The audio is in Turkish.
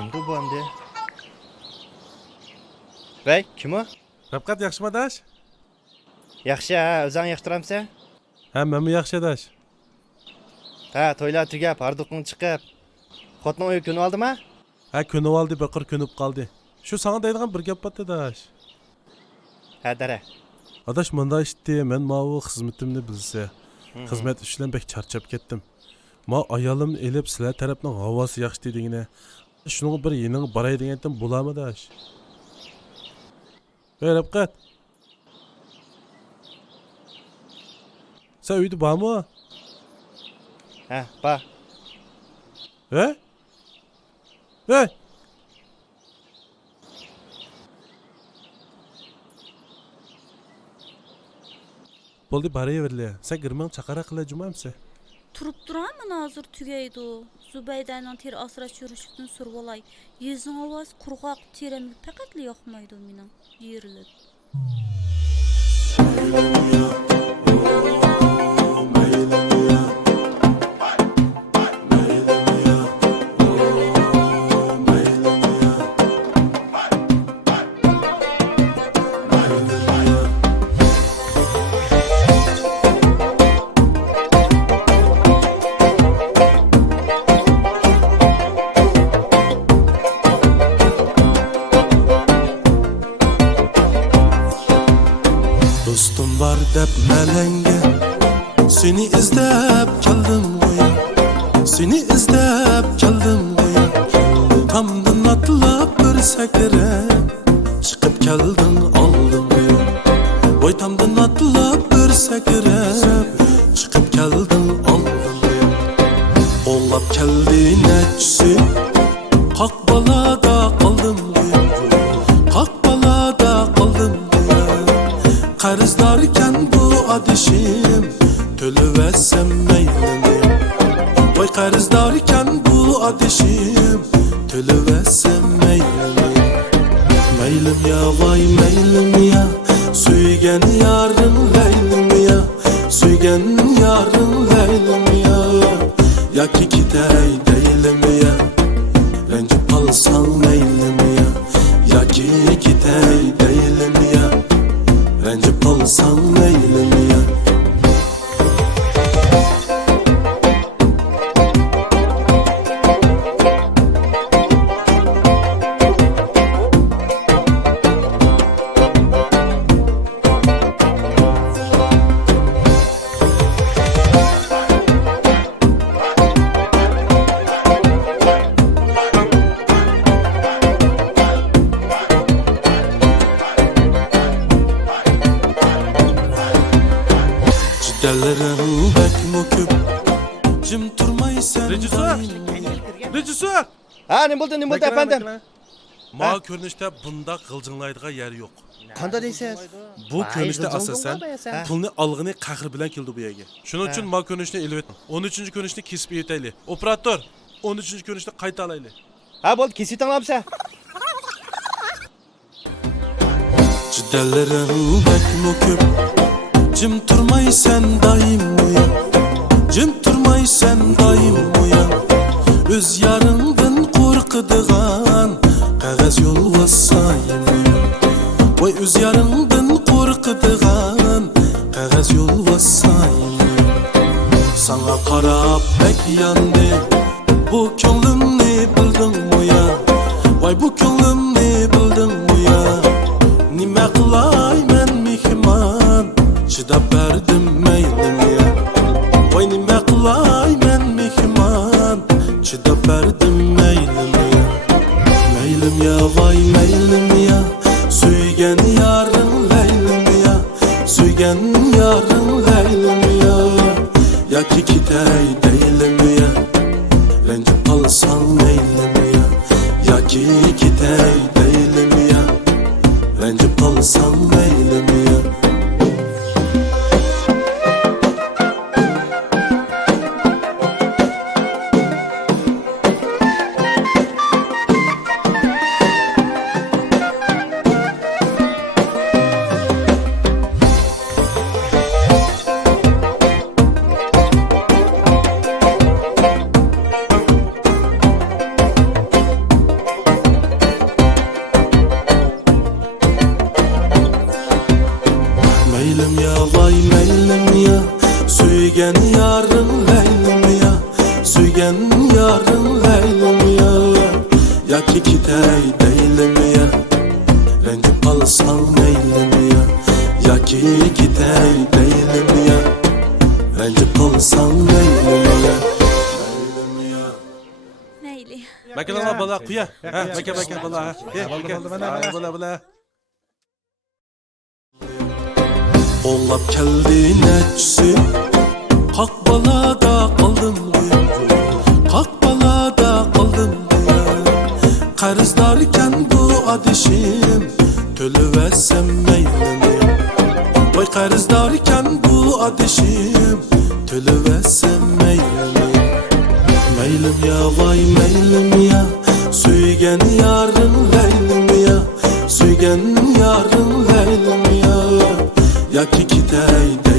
Kimdi bu endi? Bey, kim o? Rafqat yaxshimi adash? Yaxshi, ha, o'zing yoqtiramsan? Hammami yaxshi adash. Ha, to'ylar tugab, harduqing chiqib. Xotining uyi ko'nib oldimi? Ha, ko'nib oldi, biqir ko'nib qoldi. Shu sana deydigan bir gap bor adash. Ha, dara. Adash menda ishdi, men mau xizmatimni bilsa. Xizmat ishlan bek charchab ketdim. Ma ayolim elib sizlar tarafning havosi yaxshi dedigine. Shunga bir yening boray degandim bo'lami adash? Ey Rafqat. Sen uyda bormi? Ha, ba. He? He? Bo'ldi boraverli. Sen girmang chaqara qila jumamsa. Turib turamın hazır tügeydi o. Zübeyde'nin ter asraç yürüşükten survalay. Yüzün avaz kurgaq teremlik pekatli yoxmaydı minin. Yerilip. Dostum var deb melenge, seni izlep geldim goya, seni izlep geldim goya. Tamdın atlap bir sekere, çıkıp geldin aldım goya. Oy tamdın atlap bir sekere, çıkıp geldin aldım goya. Oğlap geldi netçisi, kalk balada kaldım goya, kalk balada kaldım goya. Qarızlarken bu ateşim tölüversem meylimi. Vay qarızlarken bu ateşim tölüversem meylimi. Meylim ya vay meylim ya, suygen yarın leylim ya, suygen yarın leylim ya. Ya ki gidey değilim ya, rencip alsan meylim ya. Ya ki gidey değilim ya, rencip alsan neylim ya. Ciddellerim bek moküp, cim durmaysan Rejissör! Rejissör! Ha, ne buldu efendim? Ma ko'rinishda bunda g'iljinglaydigan yer yo'q. Qanda deysiz? Bu ko'rinishda g'iljing asosan bo'lmaysan. pulni olg'ini qahr bilan keldi bu yerga. Shuning uchun ma ko'rinishni elib etdim. 13-ko'rinishni kesib yetaylik. Operator, 13-ko'rinishni qayta olaylik. Ha, bo'ldi, kesib tanlabsan. Ciddellerim bek moküp, cim durmaysan daim uya, cim durmaysan daim uya. Öz yarından korkuduğun qağaz yol vasayım uya. Vay öz yarından korkuduğun qağaz yol vasayım uya. Sana qarab bek yandı, bu ko'nglimni bilding uya. Vay bu ko'nglimni bilding uya. Nima qilay men mehmon, chidab berdim meylim ya. Voy nima qilay men mehmon, chidab berdim meylim ya. Meylim ya voy meylim ya, suygan yarın leylim ya, suygan yarın leylim ya. Yoki ketay deylim ya, rencip alsan meylim ya. Yoki ketay deylim ya, rencip alsan meylim ya. Meylim ya vay meylim ya, suygen yarın leylim ya, suygen yarın leylim ya. Yaki kitey deylim ya, rencip kalsan meylim ya. Yaki kitey deylim ya, rencip kalsan meylim ya. Meylim ya. Meyli. Bakın bala kuya. Ha, bakın bala. Bala. Oğlap keldi neçsi, hak balada kaldım diye, hak balada kaldım diye. Qarızlarken bu adişim, tölüvesem meylimi. Vay qarızlarken bu adişim, tölüvesem meylimi. Meylim ya vay meylim ya, suygen yarın leylim ya, suygen yarın leylim ya. Yaki kitey